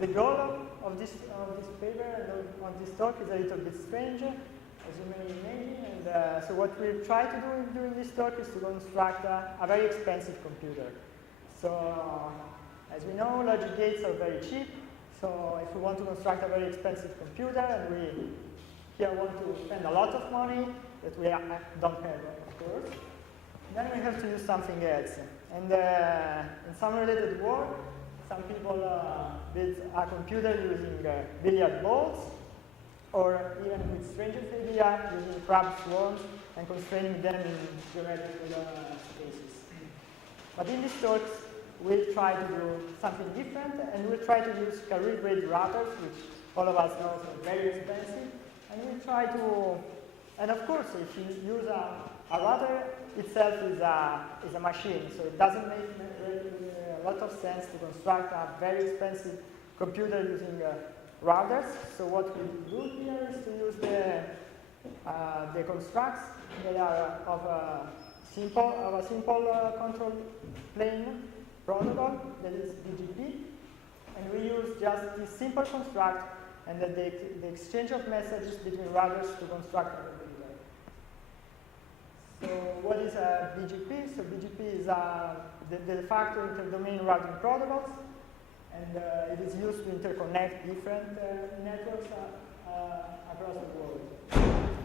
the goal of this paper and of this talk is a little bit strange, as you may imagine. And so what we'll try to do during this talk is to construct a very expensive computer. So as we know, logic gates are very cheap. So if we want to construct a very expensive computer, and we here want to spend a lot of money that we don't have, of course, then we have to use something else. And in some related work, some people build a computer using billiard balls, or even with strangest idea, using crab swarms and constraining them in geometrical spaces. But in these talks, we'll try to do something different, and we'll try to use carrier-grade routers, which all of us know are very expensive. And we'll try to, and of course, if you use a router itself is a machine, so it doesn't make a lot of sense to construct a very expensive computer using routers. So what we do here is to use the constructs that are of a simple control plane protocol, that is BGP, and we use just this simple construct and the exchange of messages between routers to construct a computer. So what is a BGP? So BGP is the de facto interdomain routing protocols, and it is used to interconnect different networks across the world.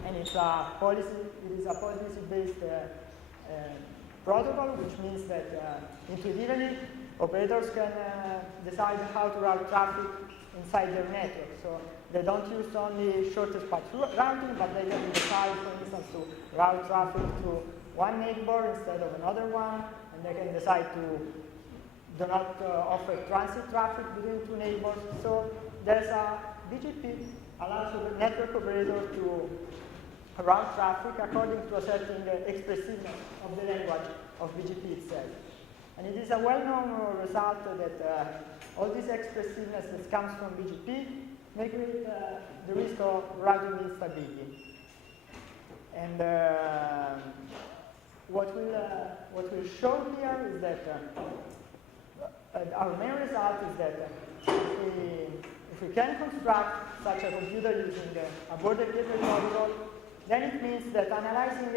And it's a policy-based protocol, which means that intuitively operators can decide how to route traffic inside their network. So they don't use only shortest path routing, but they can decide, for instance, to route traffic to one neighbor instead of another one, and they can decide to do not offer transit traffic between two neighbors. So there's a BGP allows the network operator to route traffic according to a certain expressiveness of the language of BGP itself. And it is a well-known result that all this expressiveness that comes from BGP make it the risk of routing instability. And what we'll show here is that our main result is that if we can construct such a computer using a border gateway protocol, then it means that analyzing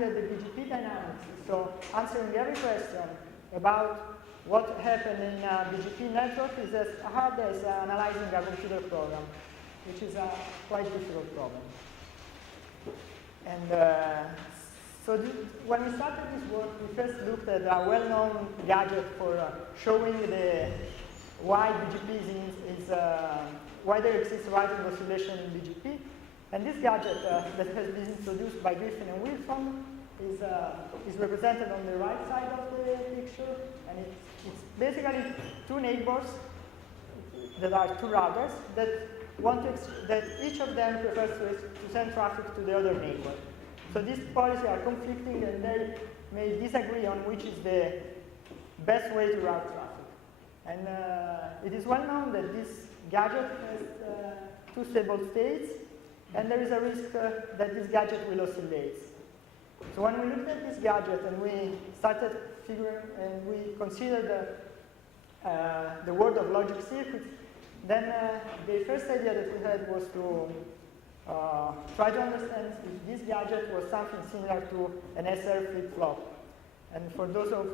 the BGP dynamics, so answering every question about what happened in a BGP network is as hard as analyzing a computer program, which is a quite difficult problem. And so when we started this work, we first looked at a well-known gadget for showing why BGP why there exists routing oscillation in BGP. And this gadget that has been introduced by Griffin and Wilson is represented on the right side of the picture, and it's basically two neighbors that are two routers that each of them prefers to send traffic to the other neighbor. So these policies are conflicting, and they may disagree on which is the best way to route traffic. And it is well known that this gadget has two stable states, and there is a risk that this gadget will oscillate. So when we looked at this gadget and we started figuring and we considered the world of logic circuits, then the first idea that we had was to try to understand if this gadget was something similar to an SR flip-flop. And for those of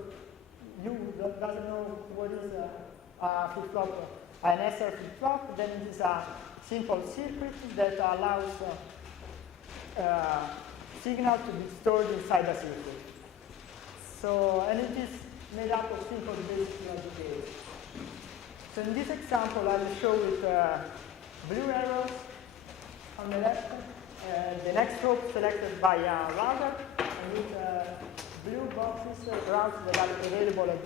you who doesn't know what is a flip-flop, an SR flip-flop, then it is a simple circuit that allows signal to be stored inside a circuit. So, and it is made up of simple basic logic gates. So in this example, I will show with blue arrows on the left, the next rope selected by a router, and with blue boxes routes that are available at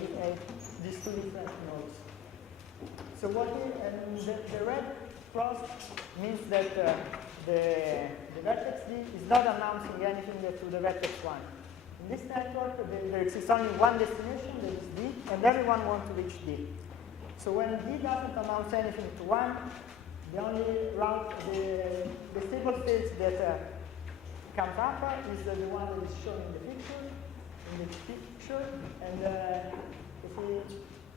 these two different nodes. So the red cross means that the vertex D is not announcing anything to the vertex 1. In this network, there exists only one destination, that is D, and everyone wants to reach D. So when D doesn't announce anything to 1, the only route, the stable state that comes up is the one that is shown in the picture, and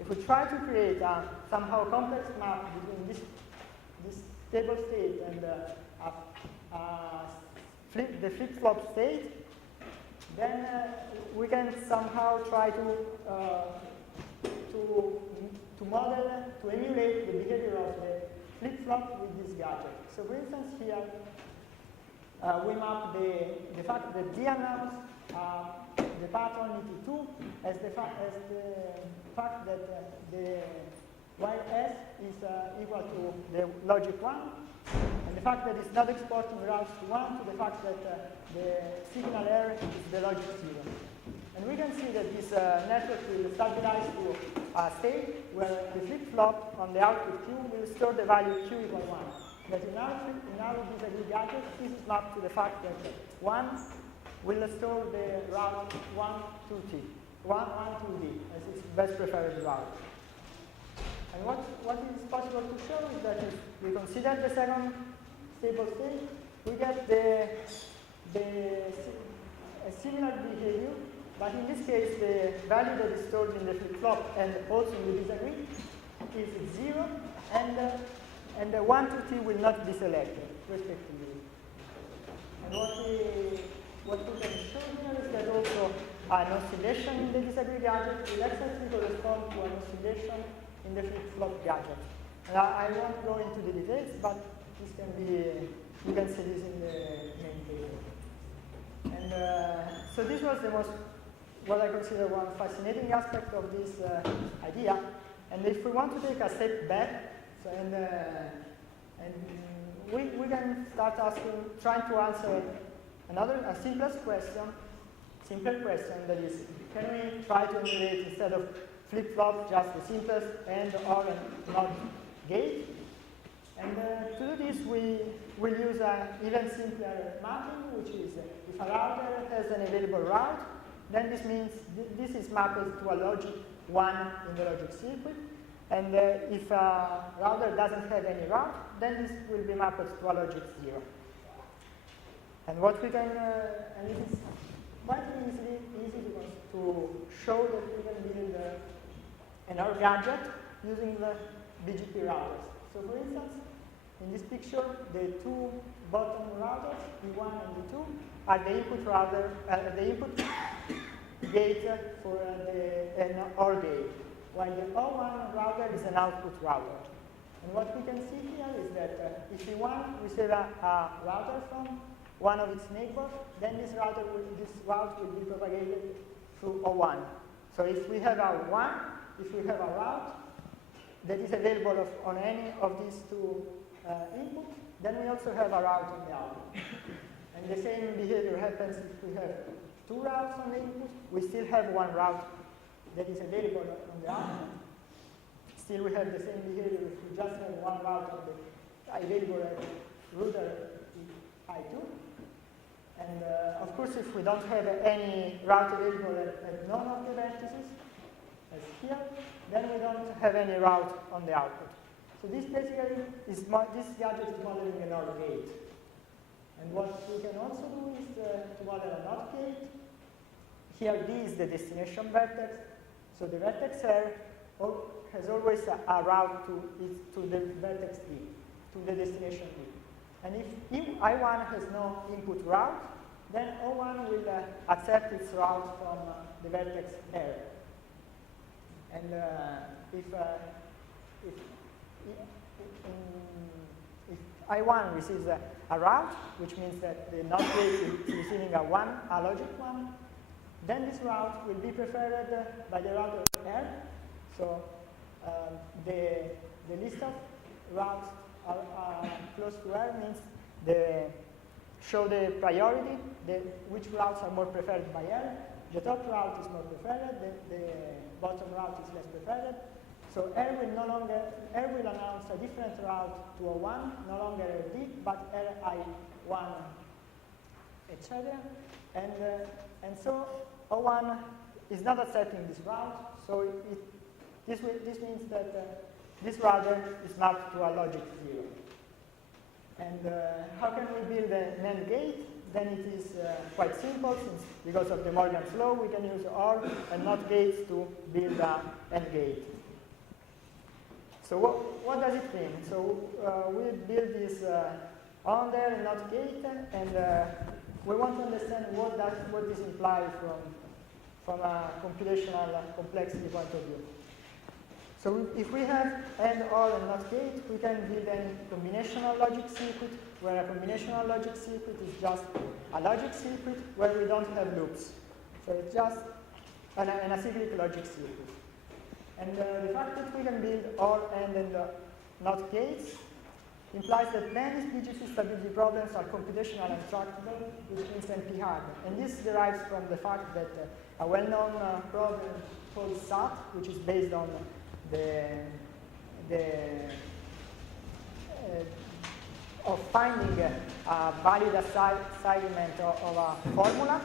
if we try to create a somehow complex map between this stable state and the flip-flop state, then we can somehow try to model, to emulate the behavior of the flip-flop with this gadget. So for instance, here we map the fact that D announce the pattern ET2 as the fact that the while S is equal to the logic 1, and the fact that it's not exporting routes to 1 to the fact that the signal R is the logic 0. And we can see that this network will stabilize to a state where the flip-flop on the output Q will store the value Q equal 1. But in our disagree gadget, this is mapped to the fact that 1 will store the route 1 to T, 1 to D, as its best preferred route. And what is possible to show is that if we consider the second stable state, we get a similar behavior, but in this case, the value that is stored in the flip-flop and also in the disagree is 0, and the 1 to T will not be selected, respectively. And what we can show here is that also an oscillation in the disagree gadget will exactly correspond to an oscillation in the flip-flop gadget. And I won't go into the details, but this can be, you can see this in the main paper. And so this was the most, what I consider one fascinating aspect of this idea. And if we want to take a step back, so we can start trying to answer a simpler question that is, can we try to emulate instead of flip-flop just the simplest AND, OR, and NOT gate? And to do this, we will use an even simpler mapping, which is if a router has an available route, then this means this is mapped to a logic 1 in the logic circuit. And if a router doesn't have any route, then this will be mapped to a logic 0. And what we can, and it is quite easy to show that we can build an OR gadget using the BGP routers. So for instance, in this picture, the two bottom routers, E1 and E2, are the input router, the input gate for an OR gate, while the O1 router is an output router. And what we can see here is that if E1 receives a router from one of its neighbors, then this route will be propagated through O1. So if we have a route that is available on any of these two inputs, then we also have a route on the output. And the same behavior happens if we have two routes on the input. We still have one route that is available on the output. Still, we have the same behavior if we just have one route on the available at router I2. And of course, if we don't have any route available at none of the vertices, as here, then we don't have any route on the output. So this basically is this gadget is modeling an OR gate. And what we can also do is to model a NOT gate. Here, D is the destination vertex. So the vertex R has always a route to the vertex D, to the destination D. And if I1 has no input route, then O1 will accept its route from the vertex R. And if I1 receives a route, which means that the NOT gate is receiving a logic 1, then this route will be preferred by the router R. So the list of routes are close to R means show the priority, which routes are more preferred by R. The top route is more preferred, the bottom route is less preferred. So R will announce a different route to O1, no longer RD, but RI1, etc. And so O1 is not accepting this route, so this means that this router is mapped to a logic 0. And how can we build a NAND gate? Then it is quite simple, since because of the Morgan's law, we can use OR and NOT gates to build an AND gate. So what does it mean? So we build this on there, not gate, and we want to understand what this implies from a computational complexity point of view. So if we have AND, OR, and NOT gate, we can build any combinational logic circuit, where a combinational logic circuit is just a logic circuit where we don't have loops. So it's just an acyclic logic circuit. And the fact that we can build OR, AND, and NOT gates implies that then these BGP stability problems are computational and tractable, which means NP-hard. And this derives from the fact that a well-known problem called SAT, which is based on of finding a valid assignment of a formula,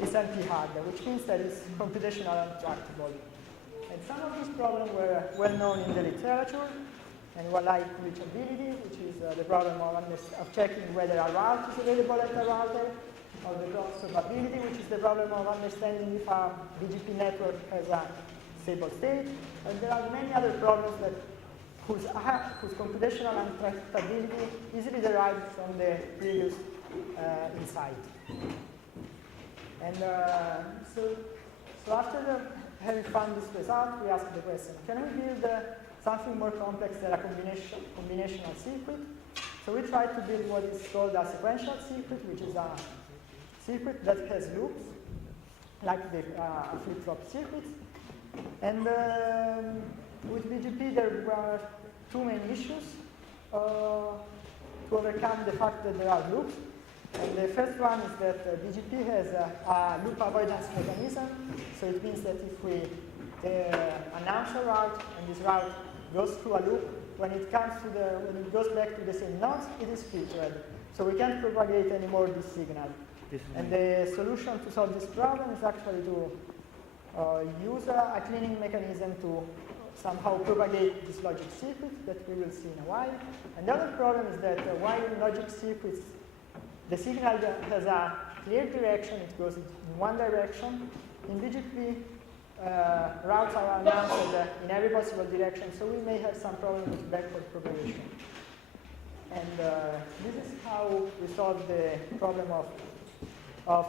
is NP-hard, which means that it's computational and tractable. And some of these problems were well known in the literature, and were like reachability, which is the problem of checking whether a route is available at a router, or the observability, which is the problem of understanding if a BGP network has a stable state. And there are many other problems that whose computational and tractability easily derived from the previous insight. And so after having found this result, we asked the question, can we build something more complex than a combinational circuit? So we tried to build what is called a sequential circuit, which is a circuit that has loops, like the flip-flop circuits. And with BGP, there were two main issues to overcome the fact that there are loops. And the first one is that BGP has a loop avoidance mechanism. So it means that if we announce a route and this route goes through a loop, when it goes back to the same nodes, it is filtered. So we can't propagate anymore this signal. And the solution to solve this problem is actually to use a cleaning mechanism to somehow propagate this logic circuit that we will see in a while. And the other problem is that while in logic circuits, the signal has a clear direction, it goes in one direction. In BGP, routes are announced in every possible direction, so we may have some problem with backward propagation. And this is how we solve the problem of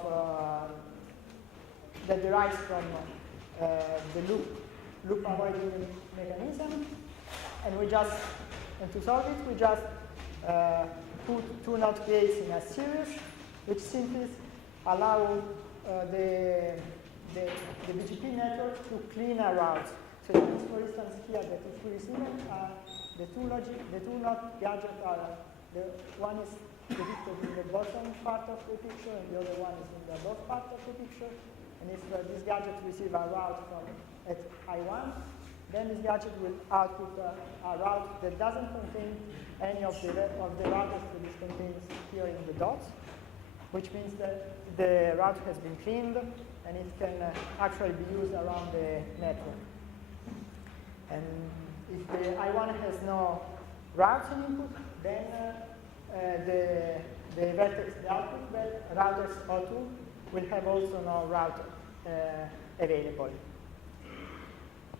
that derives from the loop avoiding mechanism. And to solve it, we just put two NOT gates in a series, which simply allow the BGP network to clean a route. So it means, for instance, here that if we receive the two NOT gadgets are, one is depicted in the bottom part of the picture, and the other one is in the above part of the picture. And if this gadget receives a route at I1, then this gadget will output a route that doesn't contain any of the routers that is contained here in the dots, which means that the route has been cleaned and it can actually be used around the network. And if the I1 has no routes in input, then the vertex, the output routers O2 will have also no route available.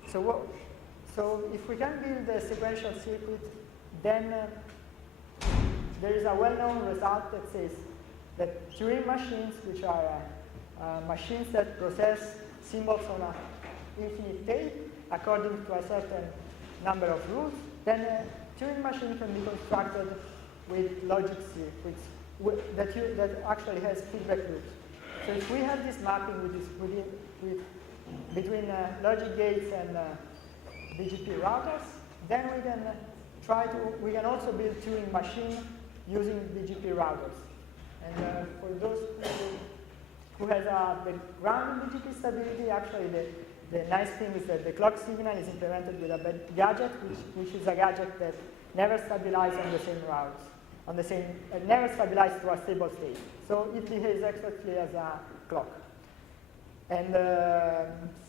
So if we can build a sequential circuit, then there is a well-known result that says that Turing machines, which are machines that process symbols on an infinite tape according to a certain number of rules, then a Turing machine can be constructed with logic circuits that actually has feedback loops. So if we have this mapping between logic gates and BGP routers, then we can also build Turing machine using BGP routers. And for those who has the ground in BGP stability, actually the nice thing is that the clock signal is implemented with a gadget, which is a gadget that never stabilizes on the same routes, never stabilizes to a stable state. So it behaves exactly as a clock. And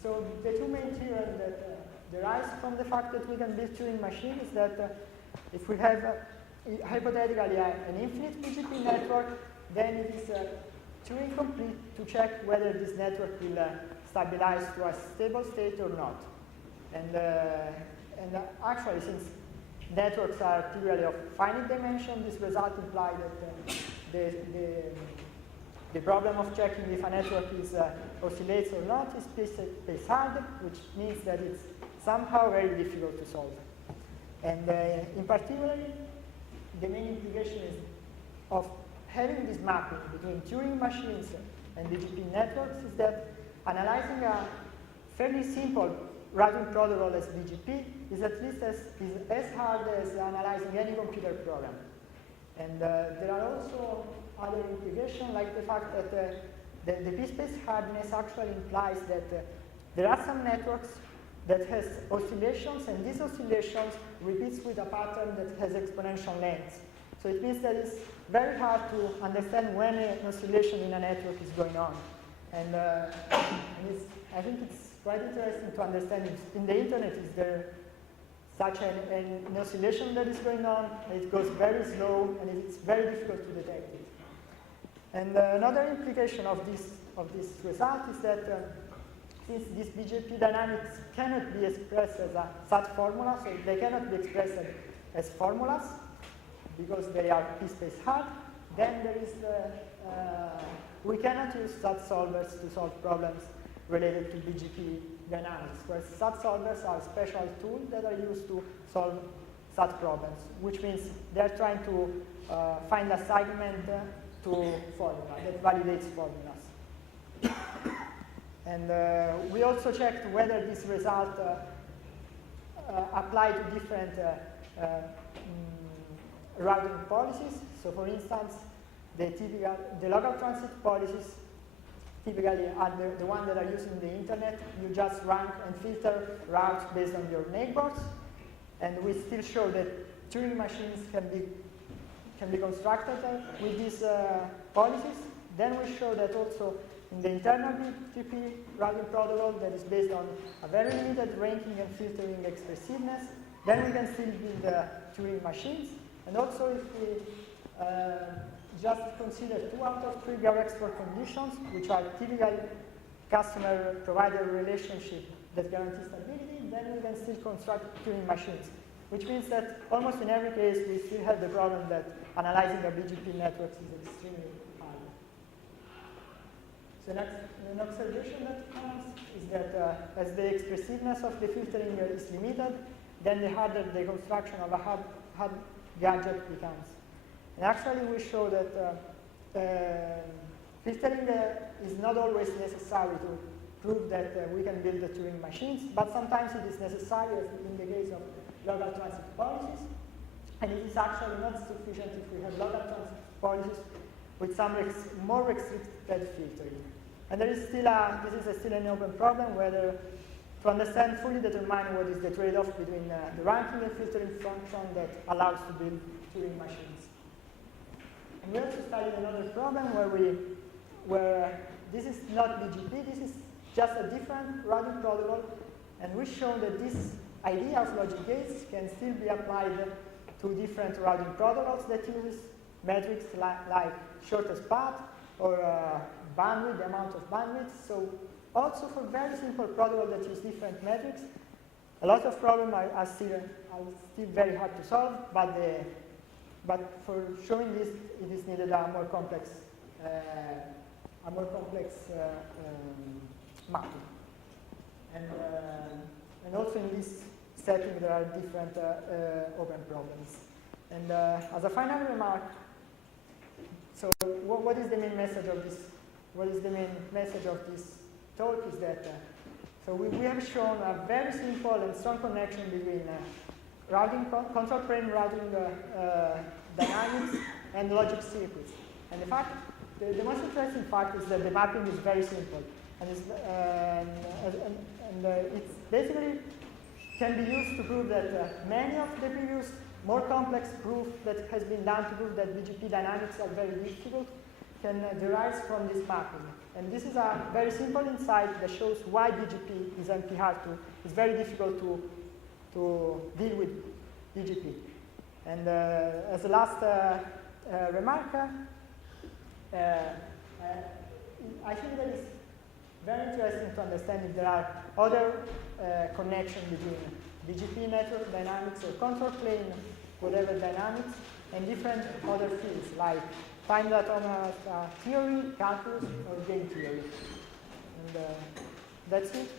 so the two main theorems that derives from the fact that we can build Turing machine is that if we have hypothetically an infinite BGP network, then it is Turing complete to check whether this network will stabilize to a stable state or not. And actually, since networks are typically of finite dimension, this result implies that the problem of checking if a network is oscillates or not is space hard, which means that it's somehow very difficult to solve. And in particular, the main implication is of having this mapping between Turing machines and BGP networks is that analyzing a fairly simple routing protocol as BGP is at least as hard as analyzing any computer program. And there are also other implications, like the fact that the p-space hardness actually implies that there are some networks that has oscillations, and these oscillations repeats with a pattern that has exponential lengths. So it means that it's very hard to understand when an oscillation in a network is going on. And I think it's quite interesting to understand if in the internet is there such an oscillation that is going on, and it goes very slow, and it's very difficult to detect it. And another implication of this result is that since these BGP dynamics cannot be expressed as a SAT formula, so they cannot be expressed as formulas because they are p-space hard, then there is we cannot use SAT solvers to solve problems related to BGP dynamics, whereas SAT solvers are special tools that are used to solve SAT problems, which means they're trying to find a segment to formula that validates formulas. And we also checked whether this result apply to different routing policies. So for instance, the local transit policies typically are the ones that are used in the internet. You just rank and filter routes based on your neighbors. And we still show that Turing machines can be constructed with these policies. Then we show that also in the internal BGP routing protocol that is based on a very limited ranking and filtering expressiveness, then we can still build Turing machines. And also if we just consider 2 out of 3 export conditions, which are typical customer-provider relationship that guarantee stability, then we can still construct Turing machines, which means that almost in every case we still have the problem that analyzing a BGP network is extremely hard. So an observation that comes is that as the expressiveness of the filtering is limited, then the harder the construction of a hard gadget becomes. And actually we show that filtering is not always necessary to prove that we can build the Turing machines, but sometimes it is necessary, as in the case of local transit policies, and it is actually not sufficient if we have local transit policies with some more restricted filtering. And there is still this is still an open problem whether to understand fully determine what is the trade-off between the ranking and filtering function that allows to build Turing machines. And we also studied another problem where this is not BGP, this is just a different routing protocol, and we show that this idea of logic gates can still be applied to different routing protocols that use metrics like shortest path or bandwidth, the amount of bandwidth. So also for very simple protocols that use different metrics, a lot of problems are still very hard to solve, but for showing this, it is needed a more complex mapping. And also in this setting, there are different open problems. And as a final remark, so what is the main message of this? What is the main message of this talk is that so we have shown a very simple and strong connection between routing control plane routing dynamics and logic circuits. And the fact, the most interesting fact is that the mapping is very simple, and it basically can be used to prove that many of the previous more complex proof that has been done to prove that BGP dynamics are very difficult can derive from this mapping. And this is a very simple insight that shows why BGP is it's very difficult to deal with BGP. And as a last remark, I think that very interesting to understand if there are other connections between BGP network dynamics or control plane, whatever dynamics, and different other fields like time automata theory, calculus, or game theory. And that's it.